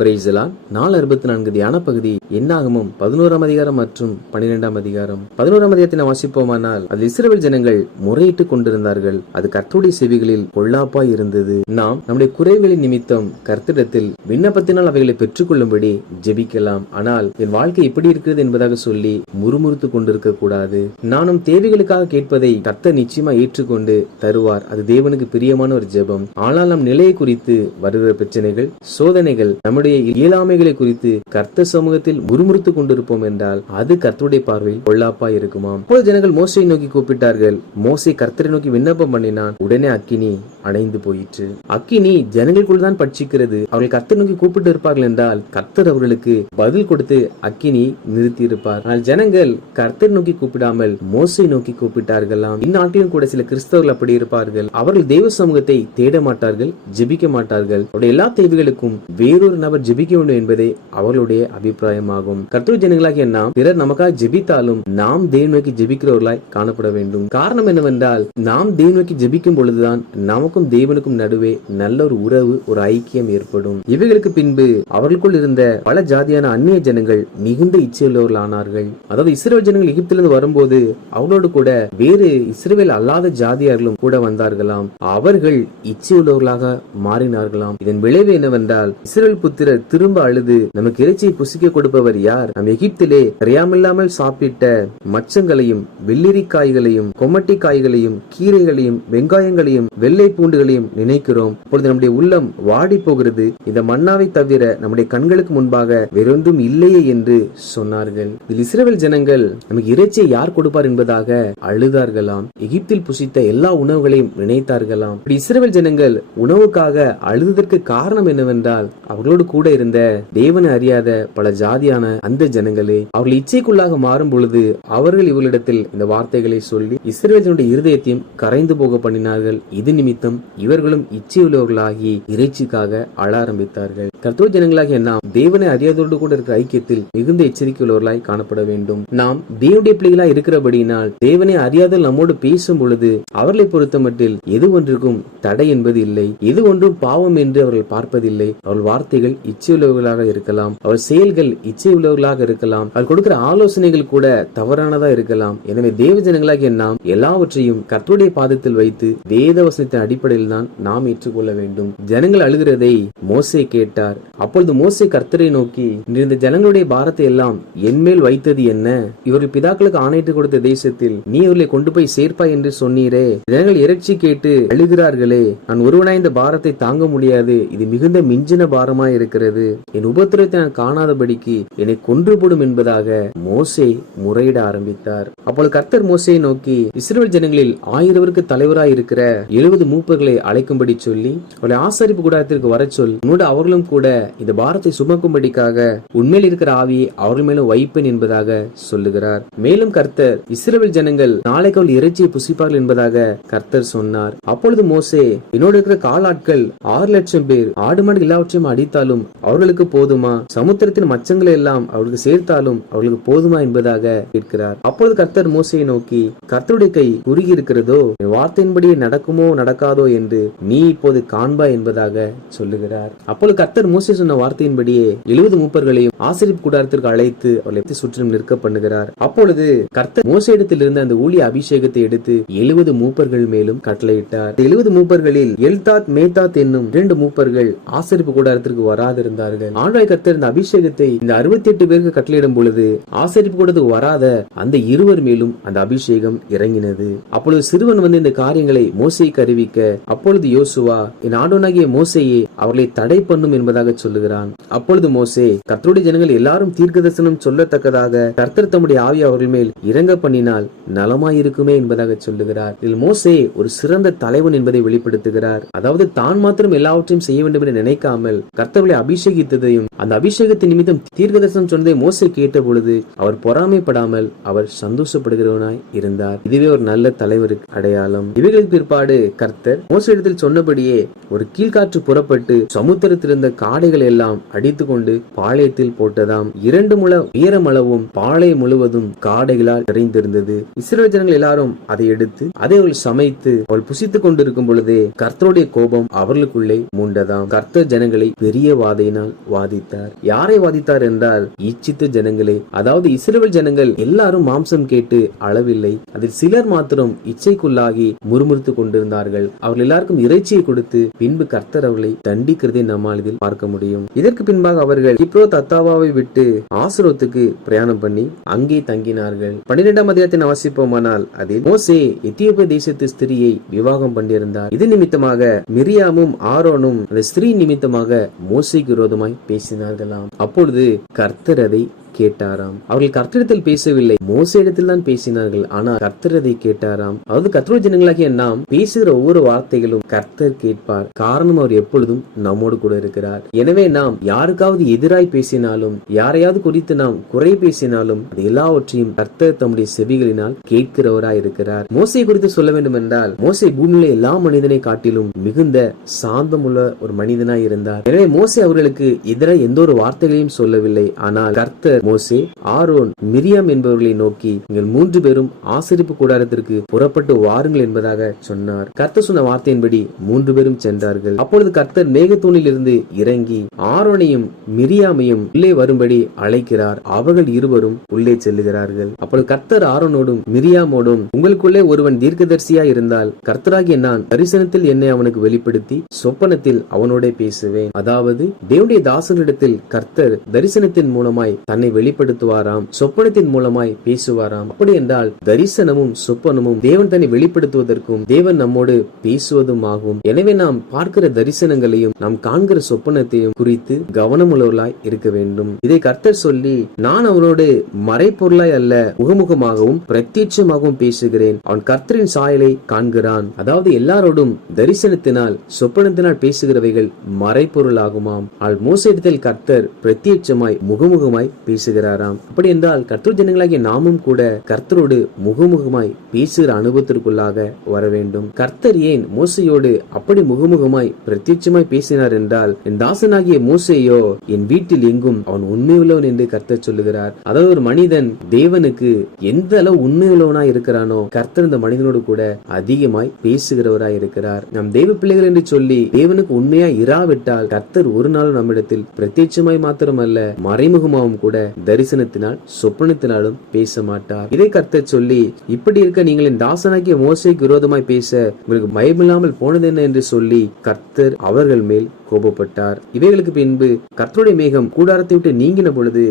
Praise the Lord. 464 தியான பகுதி என்னாகமம் 11ஆம் அதிகாரம் மற்றும் 12ஆம் அதிகாரம். 11ஆம் அதிகாரத்தை வாசிப்போமானால், அதில் இஸ்ரவேல் ஜனங்கள் முறையிட்டுக் கொண்டிருந்தார்கள். அது கர்த்தருடைய செவிகளில் பொல்லாப்பாய் இருந்தது. நாம் நம்முடைய குறைகளின் நிமித்தம் கர்த்தரிடத்தில் விண்ணப்பத்தினால் அவைகளை பெற்றுக் கொள்ளும்படி ஜெபிக்கலாம். ஆனால் என் வாழ்க்கை எப்படி இருக்கிறது என்பதாக சொல்லி முறுமுறுத்து கொண்டிருக்க கூடாது. நானும் தேவைகளுக்காக கேட்பதை கர்த்தர் நிச்சயமா ஏற்றுக்கொண்டு தருவார். அது தேவனுக்கு பிரியமான ஒரு ஜெபம். ஆனால் நம் நிலையை குறித்து வருகிற பிரச்சனைகள், சோதனைகள், நம்முடைய இயலாமைகளை குறித்து கர்த்தர் சமூகத்தில் முறுமுறுத்துக் கொண்டிருப்போம் என்றால் அது கர்த்தருடைய பார்வையில் பொல்லாப்பாய் இருக்குமாம். அப்போது ஜனங்கள் மோசையை நோக்கி கூப்பிட்டார்கள். மோசே கர்த்தரை நோக்கி விண்ணப்பம் பண்ணினான். உடனே அக்கினி அணைந்து போயிற்று. அக்கினி ஜனங்களுக்குள் தான் பட்சிக்கிறது. அவர்கள் கர்த்தர் நோக்கி கூப்பிட்டு இருப்பார்கள் என்றால் கர்த்தர் அவர்களுக்கு பதில் கொடுத்து அக்கினி நிறுத்தி இருப்பார். ஆனால் ஜனங்கள் கர்த்தர் நோக்கி கூப்பிடாமல் மோசை நோக்கி கூப்பிட்டார்களாம். இந்நாட்டிலும் கூட சில கிறிஸ்தவர்கள் அப்படி இருப்பார்கள். அவர்கள் தெய்வ சமூகத்தை தேட மாட்டார்கள், ஜெபிக்க மாட்டார்கள். அவருடைய எல்லா தேவைகளுக்கும் வேறொரு நபர் ஜெபிக்க வேண்டும் என்பதே அவர்களுடைய அபிப்பிராயமாகும். கர்த்தர் ஜனங்களாகிய நாம் பிறர் நமக்காக ஜெபித்தாலும் நாம் தேவன் நோக்கி ஜெபிக்கிறவர்களாய் காணப்பட வேண்டும். காரணம் என்னவென்றால், நாம் தேவன் நோக்கி ஜெபிக்கும் பொழுதுதான் நமக்கும் தேவனுக்கும் நடுவே நல்ல ஒரு உறவு, ஒரு ஐக்கியம் ஏற்படும். இவைகளுக்கு பின்பு அவர்களுக்குள் இருந்த பல ஜாதியான அந்நிய ஜனங்கள் மிகுந்த இச்சையுள்ளவர்கள் ஆனார்கள். அதாவது இஸ்ரவேல் ஜனங்கள் எகிப்திலிருந்து வரும்போது அவர்களோடு கூட வேறு இஸ்ரவேல் அல்லாத ஜாதியார்களும் கூட வந்தார்களாம். அவர்கள் இச்சையுள்ளவர்களாக மாறினார்களாம். இதன் விளைவு என்னவென்றால், இஸ்ரவேல் புத்திரர் திரும்ப அழுது, நமக்கு இறைச்சியை புசிக்க கொடுப்பவர் யார்? நம் எகிப்திலே அறியாமில்லாமல் சாப்பிட்ட மச்சங்களையும் வெள்ளரிக்காய்களையும் கொமட்டி காய்களையும் கீரைகளையும் வெங்காயங்களையும் வெள்ளை பூண்டுகளையும் நினைக்கிறோம். இப்பொழுது நம்முடைய உள்ளம் வாடி போகிறது. இந்த மன்னாவை தவிர நம்முடைய கண்களுக்கு முன்பாக வேறொன்றும் இல்லையே என்று சொன்னார்கள். இதில் இஸ்ரவேல் ஜனங்கள் நமக்கு இறைச்சியை யார் கொடுப்பார் என்பதாக அழுதார்களாம். எகிப்தில் புசித்த எல்லா உணவுகளையும் நினைத்தார்களாம். இஸ்ரவேல் ஜனங்கள் உணவுக்காக அழுததற்கு காரணம் என்னவென்றால், அவர்களோடு கூட இருந்த தேவனை அறியாத பல ஜாதியான அந்த ஜனங்களே அவர்கள் இச்சைக்குள்ளாக மாறும் பொழுது அவர்கள் இவர்களிடத்தில் இந்த வார்த்தைகளை சொல்லி இஸ்ரவேலினுடைய இருதயத்தையும் கரைந்து போக பண்ணினார்கள். இது நிமித்தம் இவர்களும் இச்சையுள்ளவர்களாகி இறைச்சிக்காக அழ ஆரம்பித்தார்கள். கர்த்தர் ஜனங்களாகிய நாம் தேவனை அறியாதோடு கூட இருக்கிற ஐக்கியத்தில் மிகுந்த எச்சரிக்கை உள்ளவர்களாய் காணப்பட வேண்டும். நாம் தேவனுடைய பிள்ளைகளாய் இருக்கிறபடியினால் தேவனை அறியாதல் நம்மோடு பேசும் பொழுது அவர்களை பொறுத்த மட்டில் எது ஒன்றுக்கும் தடை என்பது இல்லை, எது ஒன்றும் பாவம் என்று அவர்கள் பார்ப்பதில்லை. அவர்கள் வார்த்தைகள் இச்சையுள்ளவர்களாக இருக்கலாம், அவர் செயல்கள் இச்சையுள்ளவர்களாக இருக்கலாம், அவர் கொடுக்கிற ஆலோசனைகள் கூட தவறானதா இருக்கலாம். எனவே தேவ ஜனங்களாகிய நாம் எல்லாவற்றையும் கர்த்தருடைய பாதத்தில் வைத்து வேத வசனத்தின் அடிப்படையில் தான் நாம் ஏற்றுக்கொள்ள வேண்டும். ஜனங்கள் அழுகிறதை மோசே கேட்டார். அப்பொழுது மோசே கர்த்தரை நோக்கி, இந்த ஜனங்களுடைய பாரத்தை எல்லாம் என்மேல் வைத்தது என்ன? இவர்கள் பிதாக்களுக்கு ஆணையிட்டு கொடுத்த தேசத்தில் நீ இவர்களை கொண்டு போய் சேர்ப்பாய் என்று சொன்னீரே. ஜனங்கள் இறைச்சி கேட்டு அழுகிறார்களே. நான் ஒருவனாய் இந்த பாரத்தை தாங்க முடியாது, இது மிகுந்த மிஞ்சின பாரமாய் இருக்கிறது. என் உபத்திரத்தை நான் காணாதபடிக்கு என்னை கொன்று போடும் என்பதாக மோசே முறையிட ஆரம்பித்தார். அப்பொழுது கர்த்தர் மோசையை நோக்கி, இஸ்ரவேல் ஜனங்களில் 1000 தலைவராய் இருக்கிற 70 மூப்பர்களை அழைக்கும்படி சொல்லி அவளை ஆசரிப்பு கூடாரத்திற்கு வர சொல். உன்னோடு அவர்களும் கூட இந்த பாரத்தை சுமக்கும்படிக்காக உண்மையில் இருக்கிற ஆவியை அவர்கள் மேலும் வைப்பேன் என்பதாக சொல்லுகிறார். மேலும் கர்த்தர் இஸ்ரவேல் ஜனங்கள் நாளைக்கு அவள் இறைச்சியை புசிப்பார்கள் என்பதாக கர்த்தர் சொன்னார். அப்பொழுது மோசே, என்னோடு இருக்கிற காலாட்கள் 6 லட்சம் பேர் ஆடு மாடு எல்லாவற்றையும் அடித்தாலும் அவர்களுக்கு போதுமா? சமுத்திரத்தின் மச்சங்களை எல்லாம் அவர்களுக்கு சேர்த்தாலும் அவர்களுக்கு போதுமா என்பதாக கேட்கிறார். அப்பொழுது கர்த்தர் மோசையை நோக்கி, கர்த்தருடைய கை குறுகி இருக்கிறதோ, வார்த்தையின்படியே நடக்குமோ நடக்காதோ என்று நீ இப்போது காண்பா என்பதாக சொல்லுகிறார். அப்பொழுது கர்த்தர் மோசே சொன்ன வார்த்தையின்படியே 70 மூப்பர்களையும் ஆசரிப்பு கூடாரத்திற்கு அழைத்து அவர்களை சுற்றிலும் நிற்க பண்ணுகிறார். அப்பொழுது கர்த்தர் மோசேயிடத்தில் இருந்த அந்த ஊழிய அபிஷேகத்தை எடுத்து 70 மூப்பர்கள் மேலும் கட்டளையிட்டார். 70 மூப்பர்களில் எல்தாத் மேதாத் என்னும் 2 மூப்பர்கள் ஆசரிப்பு கூடாரத்திற்கு வராதிருந்தார்கள். ஆண்டவராகிய கர்த்தர் இந்த அபிஷேகத்தை இந்த 68 பேருக்கு கட்டளையிடும் பொழுது ஆசரிப்பு கூடத்துக்கு வராத அந்த 2 மேலும் அந்த அபிஷேகம் இறங்கினது. அப்பொழுது சிறுவன் வந்து இந்த காரியங்களை மோசேக்கு அறிவிக்க, அப்பொழுது யோசுவா, என் ஆண்டவனாகிய மோசேயே அவர்களை தடை பண்ணும் என்பதாக சொல்லுகிறான். அப்பொழுது மோசே, கர்த்தருடைய ஜனங்கள் எல்லாரும் தீர்க்கதரிசனம் சொல்லத்தக்கதாக கர்த்தர் தம்முடைய ஆவி அவர்கள் மேல் இறங்க பண்ணினால் நலமாயிருக்குமே என்பதாக சொல்லுகிறார். இதில் மோசே ஒரு சிறந்த தலைவன் என்பதை வெளிப்படுத்துகிறார். அதாவது தான் மாத்திரம் எல்லாவற்றையும் செய்ய வேண்டும் என்று நினைக்காமல் கர்த்தர்களை அபிஷேகித்ததையும் அந்த அபிஷேகத்தின் நிமித்தம் தீர்க்கதரிசனம் சொன்னதை மோசே கேட்ட பொழுது அவர் பொறாமைப்படாமல் அவர் சந்தோஷப்படுகிறவனாய் இருந்தார். இதுவே ஒரு நல்ல தலைவருக்கு அடையாளம். இவைகளுக்கு பிற்பாடு கர்த்தர் மோசேயிடத்தில் சொன்னபடியே ஒரு கீழ்காற்று புறப்பட்டு சமுத்திரத்திலிருந்த காடைகள் எல்லாம் அடித்து கொண்டு பாளையத்தில் போட்டதாம். 2 முழ உயரமளவும் பாளையம் முழுவதும் காடைகளால் நிறைந்திருந்தது. இஸ்ரவேல் ஜனங்கள் எல்லாரும் அதை எடுத்து அதை அவள் சமைத்து அவள் புசித்துக் கொண்டிருக்கும் பொழுதே கர்த்தருடைய கோபம் அவர்களுக்குள்ளே மூண்டதாம். கர்த்தர் ஜனங்களை பெரிய வாதையினால் வாதித்தார். யாரை வாதித்தார் என்றால் இச்சித்த ஜனங்களே. அதாவது இஸ்ரவேல் ஜனங்கள் எல்லாரும் மாம்சம் கேட்டு அளவில்லை, அதில் சிலர் மாத்திரம் இச்சைக்குள்ளாகி முறுமுறுத்து கொண்டிருந்தார்கள். அவர்கள் எல்லாருக்கும் இறைச்சியை கொடுத்து பின்பு கர்த்தர் அவர்களை தண்டிக்கிறதை நம்மால் இதில் பார்க்க முடியும். இதற்கு பின்பாக அவர்கள் கிப்ரோத் அத்தாவாவை விட்டு ஆசரோத்துக்கு பிரயாணம் பண்ணி அங்கே தங்கினார்கள். 12ஆம் அதிகாரத்தை வாசிப்போமானால் அதில் மோசே எத்தியோப்பிய தேசத்து ஸ்திரியை விவாகம் பண்ணியிருந்தார். இது நிமித்தமாக மிரியாமும் ஆரோனும் அந்த ஸ்திரீ நிமித்தமாக மோசேக்கு விரோதமாய் பேசினார்களாம். அப்பொழுது கர்த்தர் அதை கேட்டாராம். அவர்கள் கர்த்தரிடத்தில் பேசவில்லை, மோசேயிடத்தில் தான் பேசினார்கள். ஆனால் கர்த்தர் அதை கேட்டாராம். அதாவது கர்த்தருடைய ஜனங்களாகிய நாம் பேசுகிற ஒவ்வொரு வார்த்தைகளும் கர்த்தர் கேட்பார். காரணம் அவர் எப்பொழுதும் நம்மோடு கூட இருக்கிறார். எனவே நாம் யாருக்காவது எதிராய் பேசினாலும், யாரையாவது குறித்து நாம் குறை பேசினாலும், அது எல்லாவற்றையும் கர்த்தர் தம்முடைய செவிகளினால் கேட்கிறவராய் இருக்கிறார். மோசே குறித்து சொல்ல வேண்டும் என்றால், மோசே பூமியில எல்லா மனிதனை காட்டிலும் மிகுந்த சாந்தமுள்ள ஒரு மனிதனாய் இருந்தார். எனவே மோசே அவர்களுக்கு எதிராக எந்த ஒரு வார்த்தைகளையும் சொல்லவில்லை. ஆனால் கர்த்தர் மோசே, ஆரோன், மிரியாம் என்பவர்களை நோக்கி, நீங்கள் 3 பேரும் ஆசரிப்பு கூடாரத்திற்கு புறப்பட்டு வாருங்கள் என்பதாக சொன்னார். கர்த்தர் சொன்ன வார்த்தையின்படி 3 பேரும் சென்றார்கள். அப்பொழுது கர்த்தர் மேகத்தூணில் இருந்து இறங்கி ஆரோனையும் மிரியாமையும் உள்ளே வரும்படி அழைக்கிறார். அவர்கள் இருவரும் உள்ளே செல்லுகிறார்கள். அப்பொழுது கர்த்தர் ஆரோனோடும் மிரியாமோடும், உங்களுக்குள்ளே ஒருவன் தீர்க்கதரிசியா இருந்தால் கர்த்தராகிய நான் தரிசனத்தில் என்னை அவனுக்கு வெளிப்படுத்தி சொப்பனத்தில் அவனோட பேசுவேன். அதாவது தேவனுடைய தாசனிடத்தில் கர்த்தர் தரிசனத்தின் மூலமாய் தன்னை வெளிப்படுத்துவாராம், சொப்பனத்தின் மூலமாய் பேசுவாராம். அப்படி என்றால் தரிசனமும் சொப்பனமும் தேவன் தன்னை வெளிப்படுத்துவதற்கும் தேவன் நம்மோடு பேசுவதும் ஆகும். எனவே நாம் பார்க்கிற தரிசனங்களையும் நாம் காண்கிற சொப்பனத்தையும் குறித்து கவனம் உள்ளவர்களாய் இருக்க வேண்டும். இதை கர்த்தர் சொல்லி, நான் அவனோடு மறைப்பொருளாய் அல்ல முகமுகமாகவும் பிரத்யட்சமாகவும் பேசுகிறேன், அவன் கர்த்தரின் சாயலை காண்கிறான். அதாவது எல்லாரோடும் தரிசனத்தினால் சொப்பனத்தினால் பேசுகிறவைகள் மறைப்பொருளாகுமாம். மோசேயிடத்தில் கர்த்தர் பிரத்யட்சமாய் முகமுகமாய் பேசுகிறாராம். அப்படி என்றால் கர்த்தர் ஜனங்களாகிய நாமும் கூட கர்த்தரோடு முகமுகமாய் பேசுகிற அனுபவத்திற்குள்ளாக வர வேண்டும். கர்த்தர் ஏன் மோசையோடு அப்படி முகமுகமாய் பிரத்யட்சமாய் பேசினார் என்றால், என் தாசனாகிய மோசேயோ என் வீட்டில் எங்கும் அவன் உண்மையுள்ளவன் என்று கர்த்தர் சொல்லுகிறார். அதாவது ஒரு மனிதன் தேவனுக்கு எந்த அளவு உண்மையுள்ளவனாய் இருக்கிறானோ கர்த்தர் இந்த மனிதனோடு கூட அதிகமாய் பேசுகிறவராய் இருக்கிறார். நம் தேவ பிள்ளைகள் என்று சொல்லி தேவனுக்கு உண்மையாய் இராவிட்டால் கர்த்தர் ஒரு நாள் நம்மிடத்தில் பிரத்யட்சமாய் மாத்திரமல்ல மறைமுகமாகவும் கூட தரிசனத்தினால் சொப்பனத்தினாலும் பேச மாட்டார். இதை கர்த்தர் சொல்லி, இப்படி இருக்க நீங்கள் என் தாசனாகிய மோசேக்கு விரோதமாய் பேச உங்களுக்கு பயமில்லாமல் போனது என்ன என்று சொல்லி கர்த்தர் அவர்கள் மேல் கோபப்பட்டார். இவைகளுக்கு பின்பு கர்த்தருடைய மேகம் கூடாரத்தை விட்டு நீங்கின பொழுது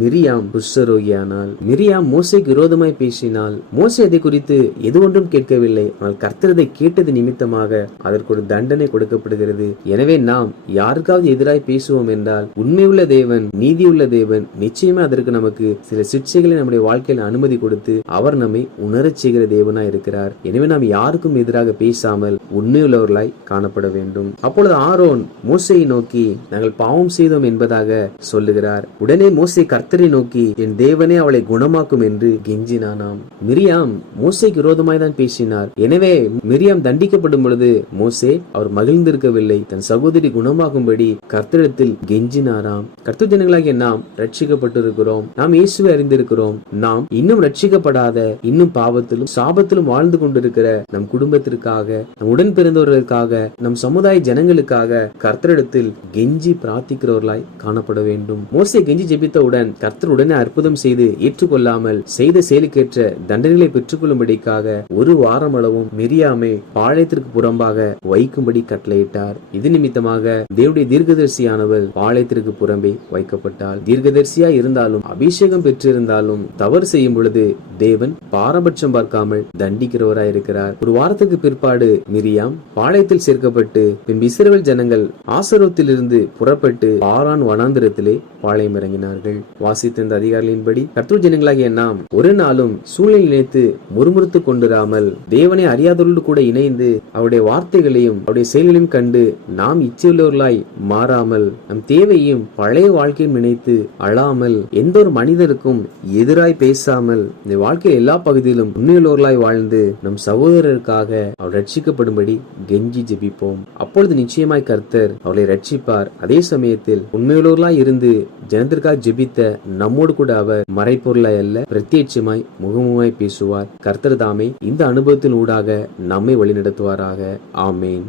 மிரியாம் குஷ்டரோகியானாள். மிரியாம் மோசேக்கு விரோதமாய் பேசினாள். மோசே அதை குறித்து எது ஒன்றும் கேட்கவில்லை. ஆனால் கர்த்தர் அதை கேட்டது நிமித்தமாக அதற்கு ஒரு தண்டனை கொடுக்கப்படுகிறது. எனவே நாம் யாருக்காவது எதிராய் பேசுவோம் என்றால் உண்மையுள்ள தேவன், நீதியுள்ள தேவன் நிச்சயமா அதற்கு நமக்கு சில சிக்ஷைகளை நம்முடைய வாழ்க்கையில் அனுமதி கொடுத்து அவர் நம்மை உணரச் செய்கிற தேவனாய் இருக்கிறார். எனவே நாம் யாருக்கும் எதிராக பேசாமல் உண்மையுள்ளவர்களாய் காணப்பட வேண்டும். அப்பொழுது ஆரோன் மோசேயை நோக்கி, நாங்கள் பாவம் செய்தோம் என்பதாக சொல்லுகிறார். உடனே மோசே கர்த்தரை நோக்கி, என் தேவனே அவளை குணமாக்கும் என்று கெஞ்சினானாம். மிரியாம் மோசேக்கு விரோதமாய் தான் பேசினார். எனவே மிரியாம் தண்டிக்கப்படும் பொழுது மோசே அவர் மகிழ்ந்திருக்கவில்லை. தன் சகோதரி குணமாகும்படி கர்த்தரிடத்தில் கெஞ்சினாராம். கர்த்தர் ஜனங்களாகிய நாம் ரட்சிக்கப்பட்டிருக்கிறோம். நாம் இயேசுவை அறிந்திருக்கிறோம். நாம் இன்னும் ரட்சிக்கப்படாத, இன்னும் பாவத்திலும் சாபத்திலும் வாழ்ந்து கொண்டிருக்கிற நம் குடும்பத்திற்காக, நம் உடன் பிறந்தவர்களுக்காக, நம் சமுதாய ஜனங்களுக்காக கர்த்தரிடத்தில் கெஞ்சி பிரார்த்திக்கிறவர்களாய் காணப்பட வேண்டும். மோசே கெஞ்சி ஜெபித்தவுடன் கர்த்தர் உடனே அற்புதம் செய்து ஏற்றுக்கொள்ளாமல் செய்த செயலுக்கேற்ற தண்டனைகளை பெற்றுக் கொள்ளும்படிக்காக ஒரு வாரம் அளவும் மிரியாமை பாளையத்திற்கு புறம்பாக வைக்கும்படி கட்டளையிட்டார். இது நிமித்தமாக தேவனுடைய தீர்க்கதரிசியானவள் பாளையத்திற்கு புறம்பே வைக்கப்பட்டாள். தீர்க்கதரிசியா இருந்தாலும் அபிஷேகம் பெற்றிருந்தாலும் தவறு செய்யும் பொழுது தேவன் பாரபட்சம் பார்க்காமல் தண்டிக்கிறவராய் இருக்கிறார். ஒரு வாரத்துக்கு பிற்பாடு மிரியாம் பாளையத்தில் சேர்க்கப்பட்டு பின் இஸ்ரவேல் ஜனங்கள் ஆசரோத்திலிருந்து புறப்பட்டு பாரான் வனாந்திரத்திலே பாளையம் இறங்கினார்கள். வாசித்த இந்த அதிகாரிகளின்படி கர்த்தர் ஜனங்களாகிய நாம் ஒரு நாளும் சூழ்நிலை நினைத்து முறுமுறுத்துக் கொண்டிராமல் தேவனை அறியாதவர்களோடு கூட இணைந்து அவருடைய வார்த்தைகளையும் அவருடைய செயல்களையும் கண்டு நாம் இச்சையுள்ளவர்களாய் மாறாமல் நம் தேவையும் பழைய வாழ்க்கையும் நினைத்து அழாமல் எந்த ஒரு மனிதருக்கும் எதிராய் பேசாமல் இந்த வாழ்க்கையில் எல்லா பகுதியிலும் உண்மையுள்ளவர்களாய் வாழ்ந்து நம் சகோதரருக்காக அவர் ரட்சிக்கப்படும்படி கெஞ்சி ஜெபிப்போம். அப்பொழுது நிச்சயமாய் கர்த்தர் அவர்களை ரட்சிப்பார். அதே சமயத்தில் உண்மையுள்ளவர்களாய் இருந்து ஜனத்திற்காக ஜெபித்த நம்மோடு கூட அவர் மறைப்பொருளாய் அல்ல பிரத்யட்சமாய் முகமுமாய் பேசுவார். கர்த்தர் தாமே இந்த அனுபவத்தின் ஊடாக நம்மை வழிநடத்துவாராக. ஆமேன்.